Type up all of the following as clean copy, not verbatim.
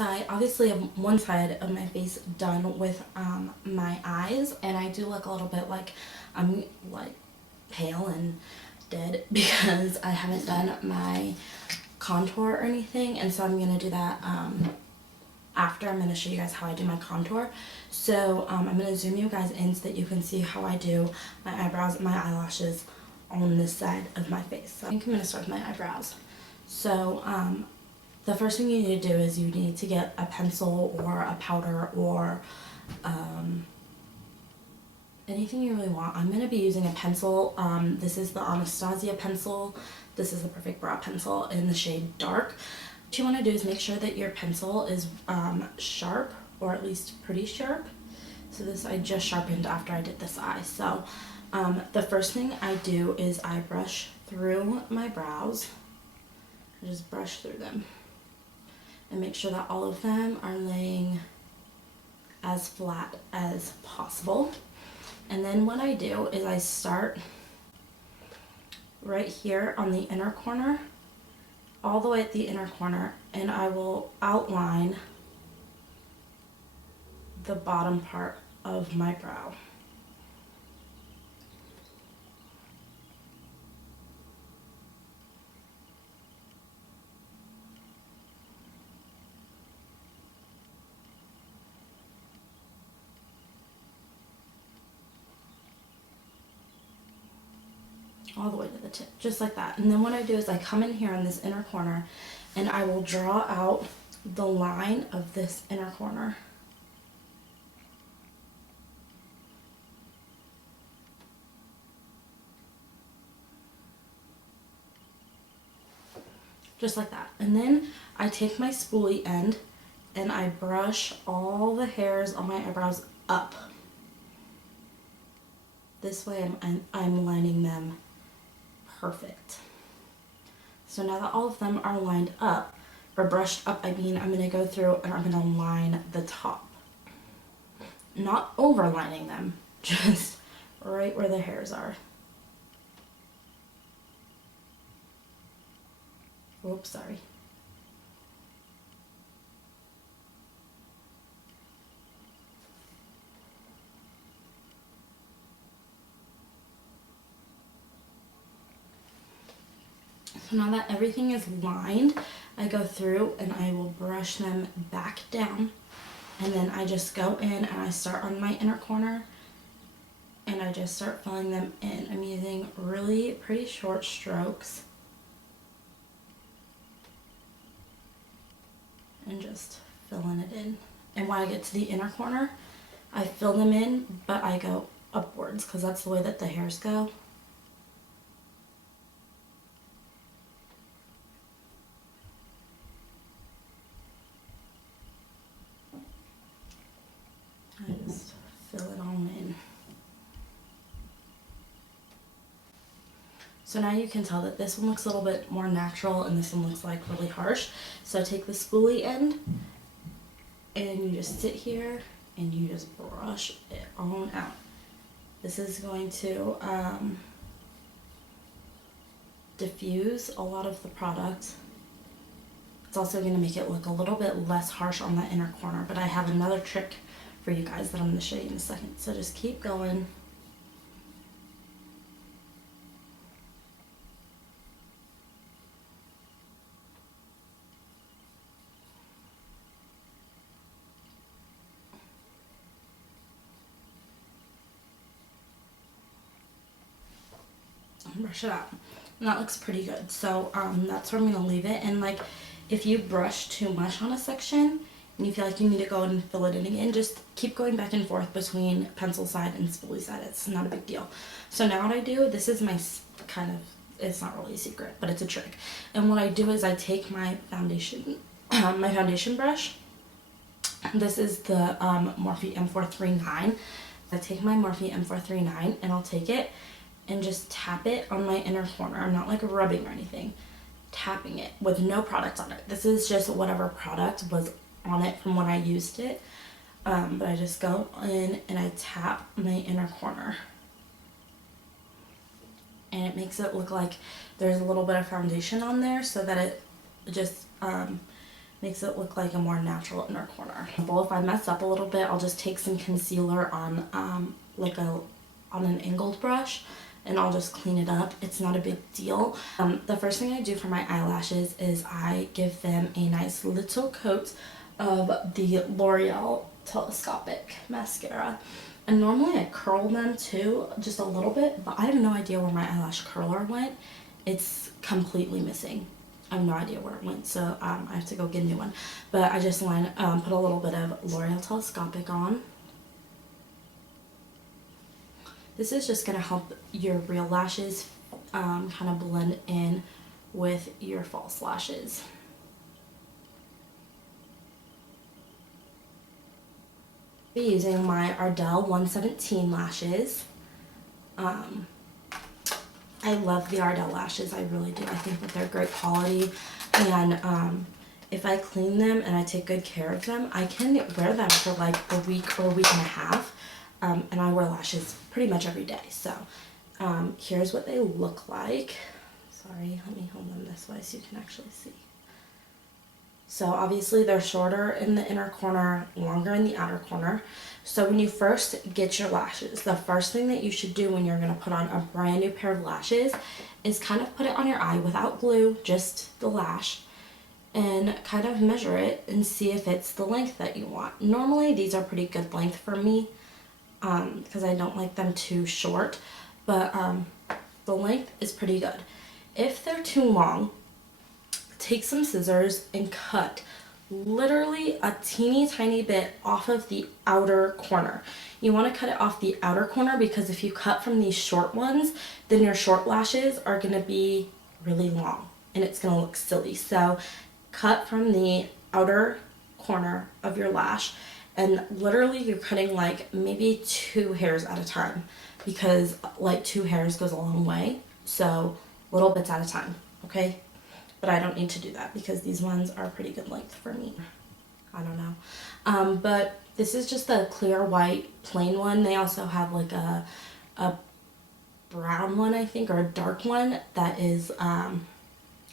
side, obviously one side of my face done with my eyes, and I do look a little bit like I'm like pale and dead because I haven't done my contour or anything, and so I'm going to do that after. I'm going to show you guys how I do my contour. So I'm going to zoom you guys in so that you can see how I do my eyebrows and my eyelashes on this side of my face. So I think I'm going to start with my eyebrows. So the first thing you need to do is you need to get a pencil or a powder or anything you really want. I'm going to be using a pencil. This is the Anastasia pencil. This is the Perfect Brow Pencil in the shade Dark. What you want to do is make sure that your pencil is sharp, or at least pretty sharp. So this I just sharpened after I did this eye. So the first thing I do is I brush through my brows. I just brush through them and make sure that all of them are laying as flat as possible. And then what I do is I start right here on the inner corner, all the way at the inner corner, and I will outline the bottom part of my brow. All the way to the tip, just like that. And then what I do is I come in here in this inner corner and I will draw out the line of this inner corner. Just like that. And then I take my spoolie end and I brush all the hairs on my eyebrows up. This way I'm lining them perfect. So now that all of them are lined up, or brushed up, I mean, I'm going to go through and I'm going to line the top. Not overlining them, just right where the hairs are. Oops, sorry. So now that everything is lined, I go through and I will brush them back down, and then I just go in and I start on my inner corner and I just start filling them in. I'm using really pretty short strokes and just filling it in. And when I get to the inner corner, I fill them in, but I go upwards because that's the way that the hairs go. I just fill it all in. So now you can tell that this one looks a little bit more natural and this one looks like really harsh. So I take the spoolie end and you just sit here and you just brush it on out. This is going to diffuse a lot of the product. It's also going to make it look a little bit less harsh on the inner corner, but I have another trick for you guys that I'm going to show you in a second. So just keep going. Brush it out, and that looks pretty good. So that's where I'm going to leave it. And like, if you brush too much on a section and you feel like you need to go and fill it in again, just keep going back and forth between pencil side and spoolie side. It's not a big deal. So now what I do, this is my kind of, it's not really a secret, but it's a trick. And what I do is I take my foundation brush. This is the Morphe M439. I take my Morphe M439 and I'll take it and just tap it on my inner corner. I'm not like rubbing or anything. Tapping it with no product on it. This is just whatever product was on it from when I used it. But I just go in and I tap my inner corner. And it makes it look like there's a little bit of foundation on there so that it just Makes it look like a more natural inner corner. Well, if I mess up a little bit, I'll just take some concealer on on an angled brush, and I'll just clean it up. It's not a big deal. The first thing I do for my eyelashes is I give them a nice little coat of the Loreal telescopic mascara. And normally I curl them too, just a little bit, but I have no idea where my eyelash curler went. It's completely missing. I have no idea where it went, so I have to go get a new one. But I just put a little bit of L'Oreal Telescopic on. This is just going to help your real lashes kind of blend in with your false lashes. I'll be using my Ardell 117 lashes. I love the Ardell lashes, I really do. I think that they're great quality, and if I clean them and I take good care of them, I can wear them for like a week or a week and a half, and I wear lashes pretty much every day. So here's what they look like. Sorry, let me hold them this way so you can actually see. So obviously they're shorter in the inner corner, longer in the outer corner. So when you first get your lashes, the first thing that you should do when you're going to put on a brand new pair of lashes is kind of put it on your eye without glue, just the lash, and kind of measure it and see if it's the length that you want. Normally these are pretty good length for me because I don't like them too short, but the length is pretty good. If they're too long, take some scissors and cut literally a teeny tiny bit off of the outer corner. You want to cut it off the outer corner because if you cut from these short ones, then your short lashes are going to be really long and it's going to look silly. So cut from the outer corner of your lash, and literally you're cutting like maybe 2 hairs at a time because like 2 hairs goes a long way. So little bits at a time, okay? But I don't need to do that because these ones are pretty good length for me. I don't know. But this is just a clear white plain one. They also have like a brown one, I think, or a dark one that is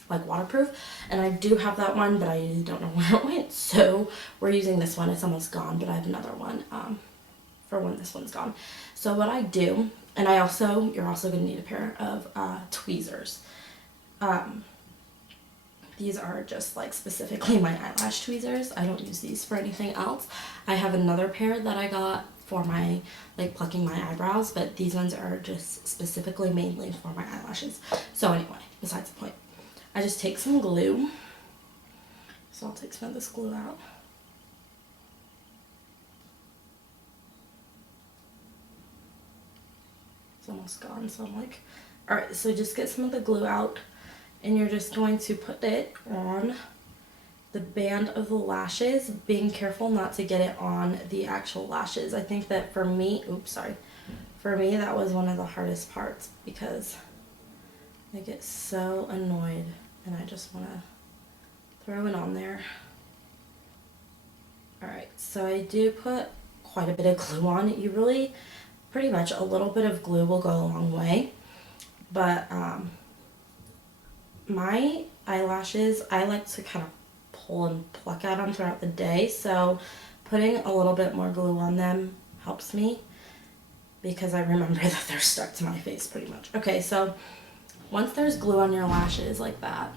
like waterproof. And I do have that one, but I don't know where it went. So we're using this one. It's almost gone, but I have another one for when this one's gone. So what I do, and you're also going to need a pair of tweezers. These are just like specifically my eyelash tweezers. I don't use these for anything else. I have another pair that I got for my like plucking my eyebrows, but these ones are just specifically mainly for my eyelashes. So anyway, besides the point, I just take some glue. So I'll take some of this glue out. It's almost gone, so I'm like, alright, so just get some of the glue out. And you're just going to put it on the band of the lashes, being careful not to get it on the actual lashes. I think that for me, for me that was one of the hardest parts because I get so annoyed and I just want to throw it on there. Alright, so I do put quite a bit of glue on. You really, pretty much a little bit of glue will go a long way, but my eyelashes, I like to kind of pull and pluck at them throughout the day, so putting a little bit more glue on them helps me because I remember that they're stuck to my face pretty much. Okay, so once there's glue on your lashes like that,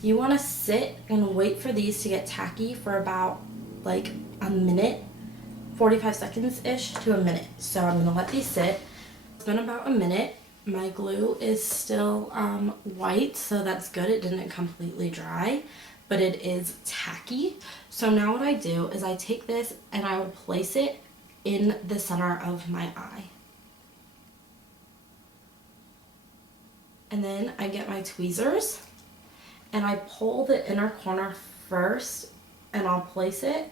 you want to sit and wait for these to get tacky for about like a minute, 45 seconds-ish to a minute. So I'm going to let these sit. It's been about a minute. My glue is still white, so that's good. It didn't completely dry, but it is tacky. So now what I do is I take this and I will place it in the center of my eye. And then I get my tweezers and I pull the inner corner first and I'll place it,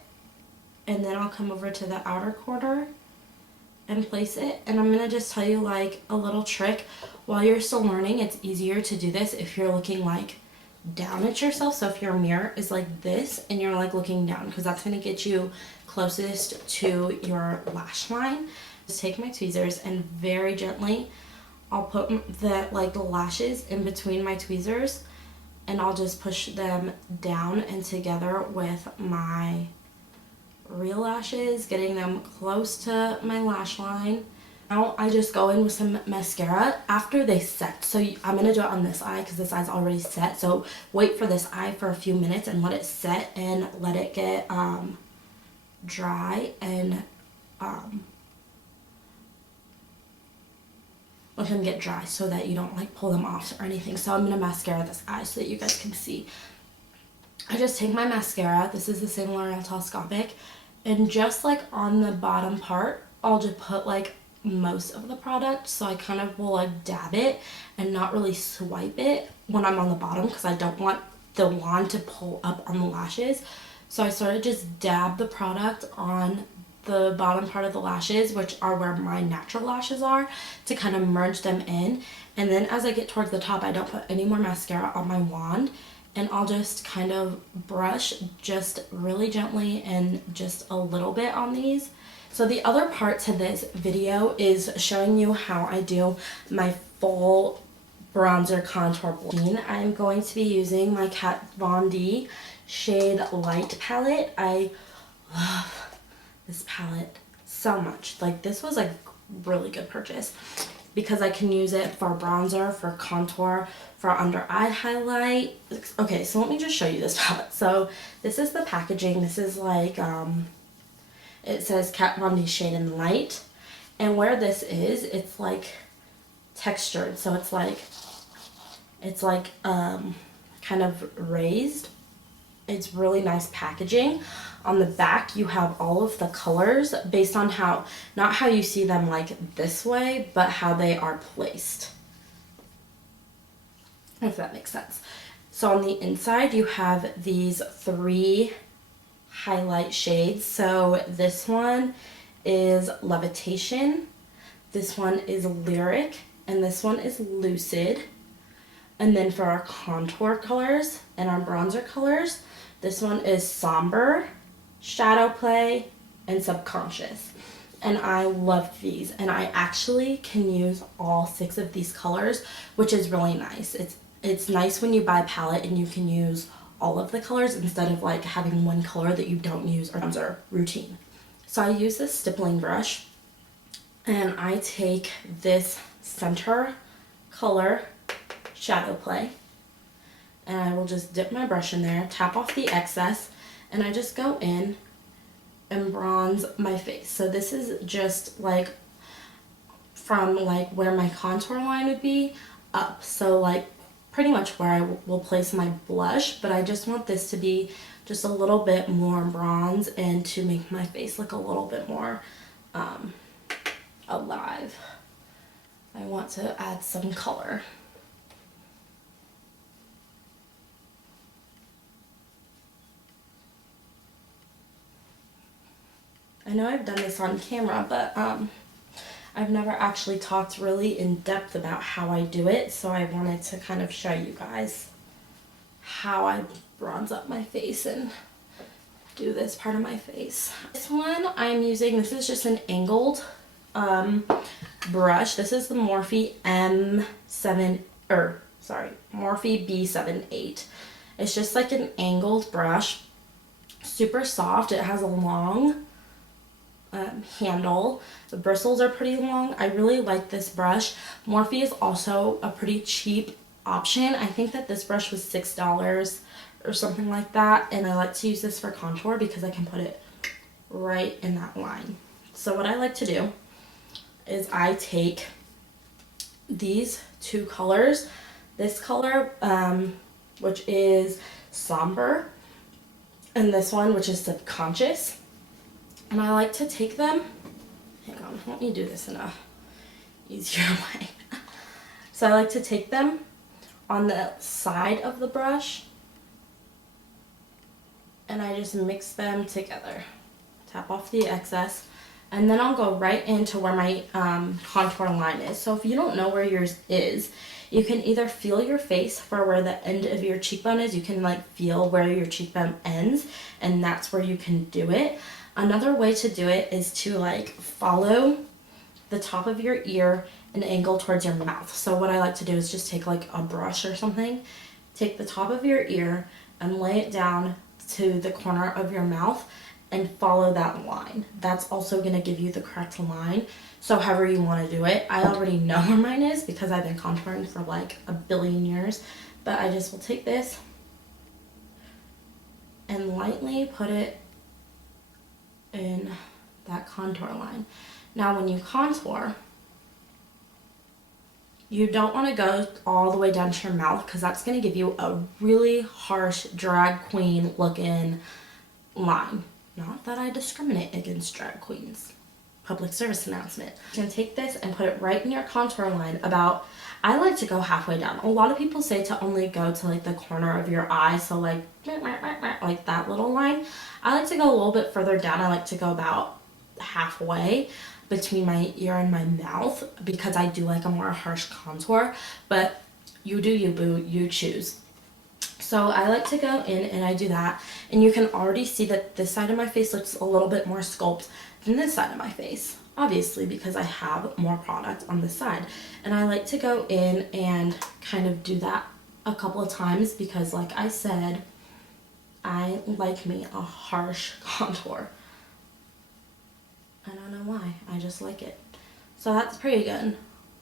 and then I'll come over to the outer corner and place it. And I'm gonna just tell you like a little trick. While you're still learning, it's easier to do this if you're looking like down at yourself. So if your mirror is like this and you're like looking down, because that's gonna get you closest to your lash line. Just take my tweezers and very gently I'll put the lashes in between my tweezers, and I'll just push them down and together with my real lashes, getting them close to my lash line. Now I just go in with some mascara after they set. So I'm going to do it on this eye because this eye's already set. So wait for this eye for a few minutes and let it set and let it get dry and let them get dry so that you don't like pull them off or anything. So I'm going to mascara this eye so that you guys can see. I just take my mascara. This is the same Loreal telescopic. And just like on the bottom part, I'll just put like most of the product. So I kind of will like dab it and not really swipe it when I'm on the bottom because I don't want the wand to pull up on the lashes. So I sort of just dab the product on the bottom part of the lashes, which are where my natural lashes are, to kind of merge them in. And then as I get towards the top, I don't put any more mascara on my wand, and I'll just kind of brush just really gently and just a little bit on these. So the other part to this video is showing you how I do my full bronzer contour blend. I'm going to be using my Kat Von D Shade Light palette. I love this palette so much. Like, this was a really good purchase because I can use it for bronzer, for contour, for under eye highlight. Okay, so let me just show you this palette. So this is the packaging. This is like it says Kat Von D Shade and Light, and where this is, it's like textured, so it's like kind of raised. It's really nice packaging. On the back, you have all of the colors based on how, not how you see them like this way, but how they are placed, if that makes sense. So on the inside, you have these 3 highlight shades. So this one is Levitation, this one is Lyric, and this one is Lucid. And then for our contour colors and our bronzer colors, this one is Somber, Shadow Play, and Subconscious. And I love these, and I actually can use all 6 of these colors, which is really nice. It's nice when you buy a palette and you can use all of the colors instead of like having one color that you don't use or bronzer routine. So I use this stippling brush, and I take this center color, Shadow Play, and I will just dip my brush in there, tap off the excess, and I just go in and bronze my face. So this is just like from like where my contour line would be up. So like pretty much where I will place my blush, but I just want this to be just a little bit more bronze and to make my face look a little bit more alive. I want to add some color. I know I've done this on camera, but I've never actually talked really in depth about how I do it, so I wanted to kind of show you guys how I bronze up my face and do this part of my face. This one I'm using, this is just an angled brush. This is the Morphe Morphe B78. It's just like an angled brush, super soft. It has a long handle. The bristles are pretty long. I really like this brush. Morphe is also a pretty cheap option. I think that this brush was $6 or something like that, and I like to use this for contour because I can put it right in that line. So what I like to do is I take these 2 colors, this color which is Somber, and this one which is Subconscious, and I like to take them, hang on, let me do this in a easier way. So I like to take them on the side of the brush, and I just mix them together, tap off the excess, and then I'll go right into where my contour line is. So if you don't know where yours is, you can either feel your face for where the end of your cheekbone is. You can like feel where your cheekbone ends, and that's where you can do it. Another way to do it is to like follow the top of your ear and angle towards your mouth. So what I like to do is just take like a brush or something take the top of your ear and lay it down to the corner of your mouth and follow that line. That's also going to give you the correct line. So however you want to do it. I already know where mine is because I've been contouring for like a billion years. But I just will take this and lightly put it in that contour line. Now when you contour, you don't want to go all the way down to your mouth because that's going to give you a really harsh drag queen looking line. Not that I discriminate against drag queens. Public service announcement. You can take this and put it right in your contour line about, I like to go halfway down. A lot of people say to only go to like the corner of your eye, so like that little line. I like to go a little bit further down. I like to go about halfway between my ear and my mouth because I do like a more harsh contour, but you do you, boo, you choose. So I like to go in and I do that, and you can already see that this side of my face looks a little bit more sculpted than this side of my face, obviously because I have more product on this side. And I like to go in and kind of do that a couple of times because like I said, I like me a harsh contour. I don't know why, I just like it. So that's pretty good.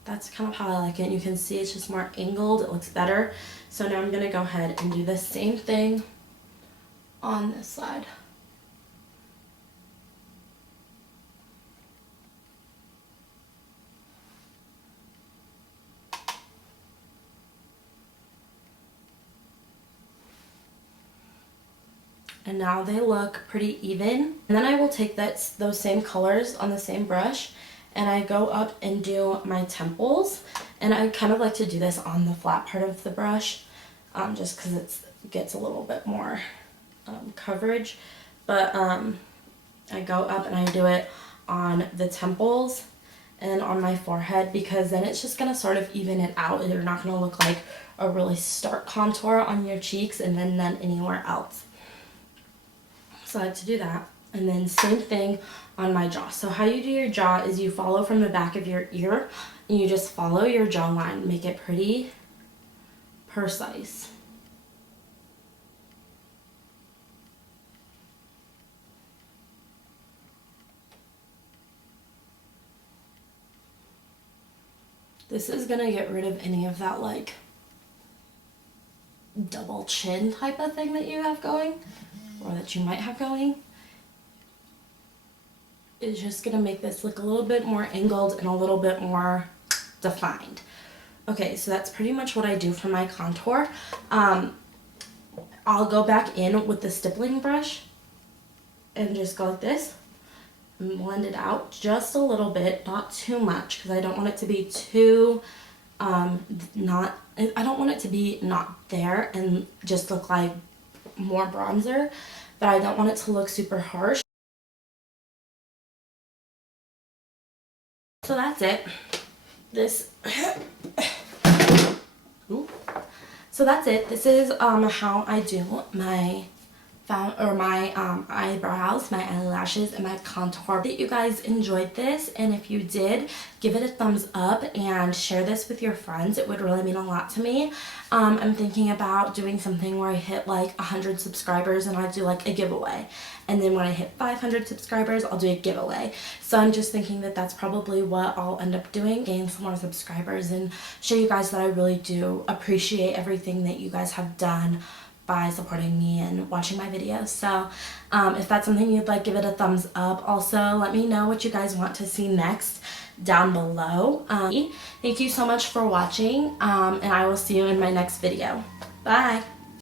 That's kind of how I like it. You can see it's just more angled, it looks better. So now I'm gonna go ahead and do the same thing on this side. And now they look pretty even. And then I will take those same colors on the same brush and I go up and do my temples. And I kind of like to do this on the flat part of the brush just because it gets a little bit more coverage. But I go up and I do it on the temples and on my forehead because then it's just going to sort of even it out. You're not going to look like a really stark contour on your cheeks and then none anywhere else. So I like to do that. And then same thing on my jaw. So how you do your jaw is you follow from the back of your ear and you just follow your jawline. Make it pretty precise. This is gonna get rid of any of that like double chin type of thing that you have going, or that you might have going. It's just gonna make this look a little bit more angled and a little bit more defined. Okay, so that's pretty much what I do for my contour. I'll go back in with the stippling brush and just go like this and blend it out just a little bit, not too much, because I don't want it to be too I don't want it to be not there and just look like more bronzer, but I don't want it to look super harsh. So that's it. So that's it. This is how I do my eyebrows, my eyelashes, and my contour. I hope that you guys enjoyed this, and if you did, give it a thumbs up and share this with your friends. It would really mean a lot to me. I'm thinking about doing something where I hit like 100 subscribers and I do like a giveaway, and then when I hit 500 subscribers I'll do a giveaway. So I'm just thinking that that's probably what I'll end up doing, gain some more subscribers and show you guys that I really do appreciate everything that you guys have done by supporting me and watching my videos. So if that's something you'd like, give it a thumbs up. Also, let me know what you guys want to see next down below. Thank you so much for watching, and I will see you in my next video. Bye!